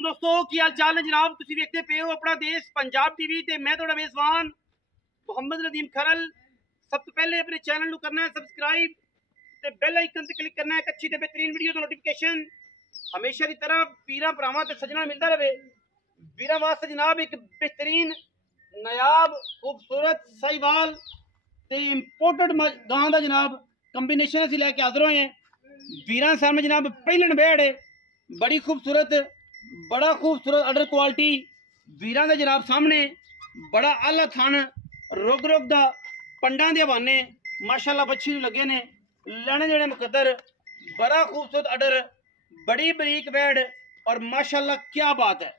सलाम दोस्तों की हाल चाल है जनाब। तुसी देखते पे हो अपना देश पंजाब टीवी ते मैं थोड़ा मेजबान मोहम्मद नदीम खरल। सब तो पहले अपने चैनल को करना है सब्सक्राइब ते बेल आइकन ते क्लिक करना है एक अच्छी ते बेहतरीन वीडियो का नोटिफिकेशन हमेशा की तरह वीरा भरावां ते सजना मिलता रहे। वीरा वास्ते जनाब एक बेहतरीन नायाब खूबसूरत साहिवाल ते इंपोर्टेड गां दा जनाब कंबीनेशन असीं लैके हाजिर होए हैं। वीरा सामने जनाब पहलन बैड़ है, बड़ी खूबसूरत, बड़ा खूबसूरत अडर क्वालिटी वीरां दे जनाब सामने। बड़ा आला थन रुग रुग दा पंडां दे हवाने माशाअल्लाह बच्ची नूं लगे ने लैने देने मुकद्दर। बड़ा खूबसूरत अडर, बड़ी बरीक बैड़ और माशाअल्लाह क्या बात है।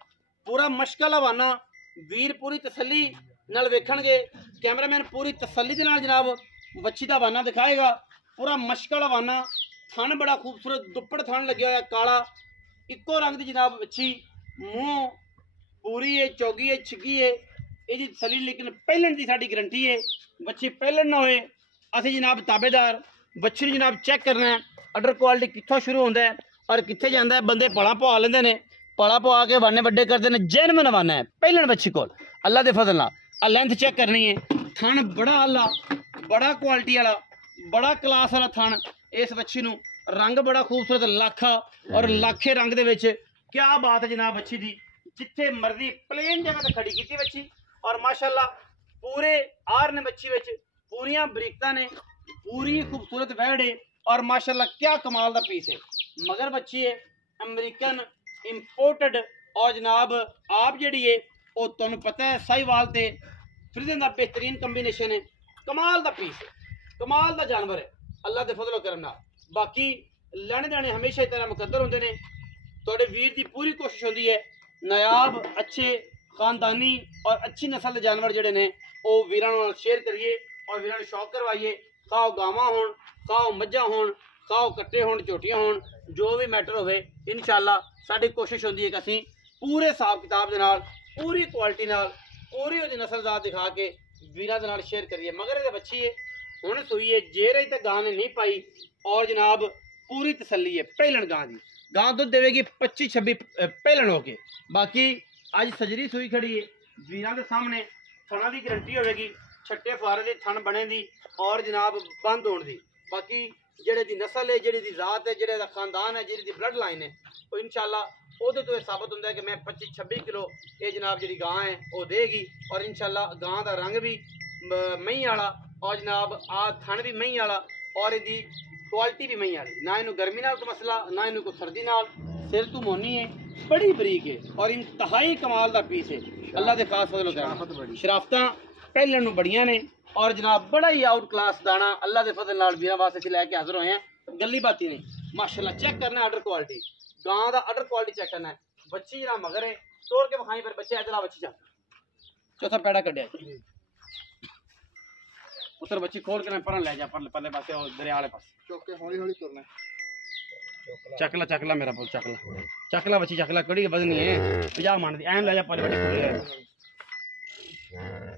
पूरा मशकल हवाना वीर पूरी तसल्ली नाल वेखणगे। कैमरामैन पूरी तसल्ली दे नाल जनाब बच्ची दा हवाना दिखाएगा। पूरा मशकल हवाना, थन बड़ा खूबसूरत, दुप्पड़ थन लगे होया काला, इको रंग की जनाब बच्ची, मूँह पूरी है, चौगी है, छिगी है, ये तसली। लेकिन पहलन की साड़ी गारंटी है, बच्ची पहलन ना होए असी जनाब ताबेदार। बच्ची ने जनाब चेक करना है अडर क्वालिटी कितों शुरू होता है और कितने जाता है। बंदे पड़ा पवा लेंदे ने, पड़ा पवा के वाने वड्डे करते हैं। जेनवन वाना है पहलन बच्ची को अल्लाह के फजल नाल। लेंथ चेक करनी है, थन बड़ा आला, बड़ा क्वालिटी वाला, बड़ा क्लास वाला थन इस बच्ची नूं। रंग बड़ा खूबसूरत लाखा और लाखे रंग दे विच। क्या बात है जनाब बच्ची दी, जिथे मर्जी प्लेन जगह ते खड़ी की बच्ची और माशाअल्लाह पूरे आर ने बच्ची विच पूरियां बरीकता ने, पूरी खूबसूरत वैड़ है और माशाअल्लाह क्या कमाल दा पीस है। मगर बच्ची है अमरीकन इंपोर्टेड और जनाब आप जिहड़ी है वो तुहानूं पता है साहिवाल ते फ्रीजन दा बेहतरीन कंबीनेशन है। कमाल दा पीस है, कमाल दा जानवर है अल्लाह दे फजलो करम नाल। बाकी लैने देने हमेशा तरह मुकद्दर होंदे ने। थोड़े वीर की पूरी कोशिश होती है नायाब अच्छे खानदानी और अच्छी नस्ल के जानवर जोड़े ने वो वीरां नाल शेयर करिए और वीरां शौक करवाइए। खाओ गावां होण, खाओ मज्झां होण, खाओ कट्टे होण, झोटियां होण, जो भी मैटर होवे इंशाअल्लाह साडी कोशिश होंदी है कि असीं पूरे हिसाब किताब दे नाल, पूरी क्वालिटी नाल, पूरी उहदी नस्लजात दिखा के वीरां दे नाल शेयर करिए। मगर ये बच्ची है हुण सूई है, जेरे ते गां ने नहीं पाई और जनाब पूरी तसल्ली है पहलन गां दी। गां दुध देवेगी 25-26 पहलन होके। बाकी अज सजरी सूई खड़ी है वीरां दे सामने। थना की गारंटी होगी, छट्टे फारे दे थन बने दी और जनाब बंद होने दी। बाकी जेड़े दी नस्ल है, जेड़ी दी जात है, जेड़े दा खानदान है, जेड़ी दी ब्लड लाइन है, वो इंशाअल्लाह ओहदे तो साबित होंदा है कि मैं 25-26 किलो ये जनाब जी गां है वो देगी। और इंशाअल्लाह गां का रंग भी मही वाला और जनाब आ थन भी मही वाला और इहदी क्वालिटी भी मही वाली। ना इनू गर्मी नाल कोई मसला, ना इनू कोई सर्दी नाल। सिर तू मोनी है, बड़ी बरीक है और इंतहाई कमाल का पीस है। अल्लाह के खास फजल करम। शराफतां पहले नू बड़ियां ने और जनाब बड़ा ही आउट क्लास दाना अल्लाह के फजल नाल वीरां वास्ते लैके हाजिर होए हैं। गली बाती नहीं माशाअल्लाह। चेक करना है अडर क्वालिटी, गां दा अडर क्वालिटी चेक करना है। बच्ची ना मगर है तोड़ के विखाई पर बच्चे इधर आ बच्ची जा चौथा पैड़ा कढ़िया उतर बच्ची खोल के पर ले जा परले पासे और दरिया वाले पास चौके हौली हौली तुरना। चकला चकला मेरा बोल चकला चकला बच्ची चकला कड़ी बदनी है 50 मान दी एन ले जा पर बच्ची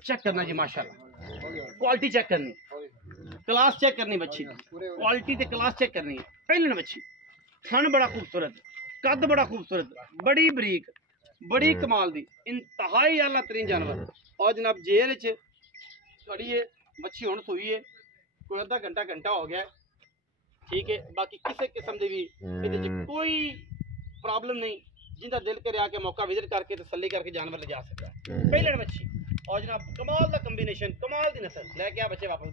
चेक करना जी माशाल्लाह। क्वालिटी चेक करनी, क्लास चेक करनी, बच्ची क्वालिटी ते क्लास चेक करनी है। पहले बच्ची थन बड़ा खूबसूरत, कद बड़ा खूबसूरत, बड़ी बरीक, बड़ी कमाल दी, इंतहाई आला तरीन जानवर। और जनाब जेल च खड़ी है बच्ची हुण सूई है, कोई अद्धा घंटा हो गया ठीक है। बाकी किसी किस्म की भी इहदे कोई प्रॉब्लम नहीं। जिंदा दिल करे आके मौका विजिट करके तसल्ली करके जानवर ले जा सकता है। पहले बच्ची और जनाब कमाल का कंबीनेशन, कमाल की नस्ल लैके आ बच्चे वापस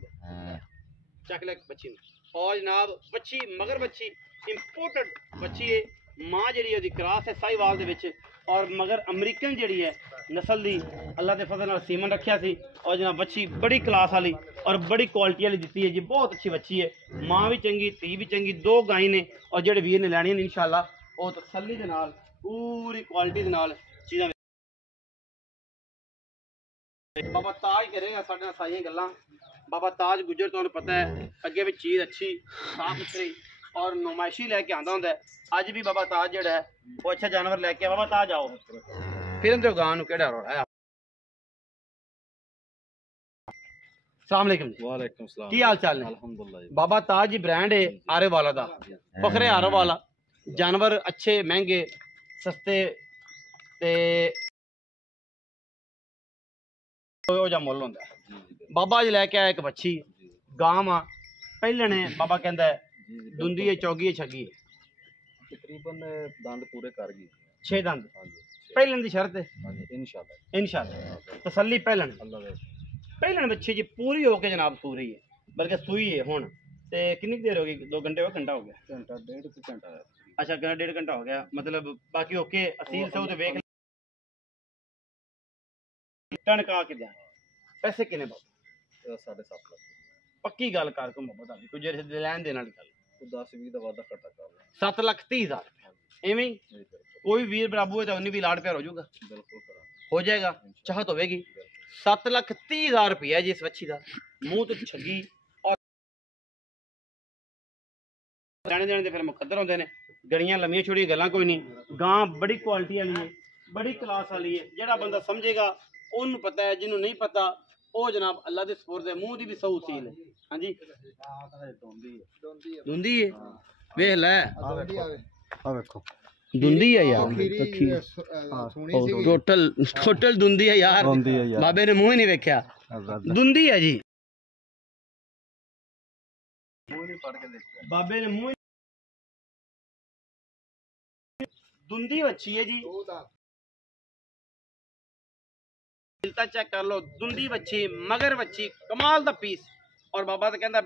चक ले बच्ची और जनाब बच्ची मगर बच्ची इंपोर्टेड बच्ची है। माँ जी क्रॉस है साहिवाल दे विच और मगर अमरीकन जी है नस्ल दी अल्लाह के फजल नाल सीमन रखिया सी। और जनाब बच्ची बड़ी क्लास वाली और बड़ी क्वालिटी वाली दी है जी। बहुत अच्छी बच्ची है, माँ भी चंगी, धी भी चंगी, दो गाय ने और जेडे वीर ने लैनी है इंशाअल्लाह वो तसल्ली दे नाल पूरी क्वालिटी दे नाल चीज़ां। बाबा ताज करेगा साढ़े नाल सारियां गल्लां। बाबा ताज गुजर तुहानूं पता है अगे भी चीज़ अच्छी साफ सुथरी और नुमाइशी लैके आंदा हुंदा है। अज भी बाबा ताज जिहड़ा है वो अच्छा जानवर लैके बाबा ताज आओ फिर अंदर गां नूं केड़ा रोड़ा है। अस्सलाम वालेकुम जी। वालेकुम सलाम। की हाल चाल है? अल्हम्दुलिल्लाह। बाबा ताज जी ब्रांड है आरे वाला दा, फखरे आरे वाला। जानवर अच्छे महंगे सस्ते ਤੇ ਉਹ ਜਿਹਾ ਮੁੱਲ ਹੁੰਦਾ। ਬਾਬਾ ਜੀ ਲੈ ਕੇ ਆਇਆ ਇੱਕ ਵੱਛੀ ਗਾਂ ਆ ਪਹਿਲੇ ਨੇ ਬਾਬਾ ਕਹਿੰਦਾ ਦੁੰਦੀ ਹੈ ਚੌਗੀ ਹੈ ਛੱਗੀ ਹੈ ਤਕਰੀਬਨ ਦੰਦ ਪੂਰੇ ਕਰ ਗਈ 6 ਦੰਦ ਪਹਿਲਣ ਦੀ ਸ਼ਰਤ ਹੈ इंशाल्लाह ਤਸੱਲੀ ਪਹਿਲਣ अल्लाह दे ਪਹਿਲਣ ਬੱਚੀ ਜੀ ਪੂਰੀ ਹੋ ਕੇ ਜਨਾਬ ਸੂ ਰਹੀ ਹੈ ਬਲਕਿ ਸੂਈ ਹੈ ਹੁਣ ਤੇ ਕਿੰਨੀ ਦੇਰ ਹੋ ਗਈ 2 घंटे ਹੋ ਘੰਟਾ ਹੋ ਗਿਆ घंटा डेढ़ घंटा ਅੱਛਾ ਘੰਟਾ 1.5 ਘੰਟਾ ਹੋ ਗਿਆ ਮਤਲਬ ਬਾਕੀ ਓਕੇ ਅਸੀਲ ਸੂ ਤੇ ਵੇਖ ਟਣਕਾ ਕੇ ਦਿਆਂ ਪੈਸੇ ਕਿੰਨੇ ਬਾਬਾ 7.5 लाख ਪੱਕੀ ਗੱਲ ਕਰ ਕੋ ਮੁਹੱਬਤ ਆਲੀ ਕੋਈ ਜਿਹੜੇ ਲੈਣ ਦੇਣ ਵਾਲੀ ਗੱਲ 10-20 ਦਾ ਵਾਦਾ ਘਟਾ ਕਰ 7,30,000 ਐਵੇਂ ਹੀ ਕੋਈ ਵੀਰ ਬਰਾਬੂ ਹੈ ਤਾਂ ਉਹਨੇ ਵੀ ਲਾੜ ਪਿਆਰ ਹੋ ਜਾਊਗਾ बिल्कुल करा ਹੋ ਜਾਏਗਾ ਚਾਹਤ ਹੋਵੇਗੀ 7,30,000 ਰੁਪਇਆ ਜੀ ਇਸ ਵੱਛੀ ਦਾ ਮੂੰਹ ਤੋਂ ਛੱਗੀ ਔਰ ਜਾਣੇ ਜਾਣੇ ਤੇ ਫਿਰ ਮੁਕੱਦਰ ਹੁੰਦੇ ਨੇ ਗੜੀਆਂ ਲੰਮੀਆਂ ਛੋੜੀਆਂ ਗੱਲਾਂ ਕੋਈ ਨਹੀਂ ਗਾਂ ਬੜੀ ਕੁਆਲਿਟੀ ਵਾਲੀ ਹੈ ਬੜੀ ਕਲਾਸ ਵਾਲੀ ਹੈ ਜਿਹੜਾ ਬੰਦਾ ਸਮਝੇਗਾ ਉਹਨੂੰ ਪਤਾ ਹੈ ਜਿਹਨੂੰ ਨਹੀਂ ਪਤਾ ਉਹ ਜਨਾਬ ਅੱਲਾ ਦੇ ਸਪੁਰਦ ਹੈ ਮੂੰਹ ਦੀ ਵੀ ਸਹੂ ਸੀਲ ਹੈ ਹਾਂਜੀ ਦੁੰਦੀ ਹੈ ਵੇਖ ਲੈ आ देखो ਦੁੰਦੀ ਹੈ ਯਾਰ ਟੋਟਲ ਦੁੰਦੀ ਹੈ ਯਾਰ ਬਾਬੇ ਨੇ ਮੂੰਹ ਹੀ ਨਹੀਂ ਵੇਖਿਆ ਦੁੰਦੀ ਹੈ ਜੀ ਬਾਬੇ ਨੇ ਮੂੰਹ ਦੁੰਦੀ ਵੱਛੀ ਹੈ ਜੀ ਦਿਲਤਾ ਚੈੱਕ ਕਰ ਲੋ ਦੁੰਦੀ ਵੱਛੀ ਮਗਰ ਵੱਛੀ ਕਮਾਲ ਦਾ ਪੀਸ और बाबा तो कहता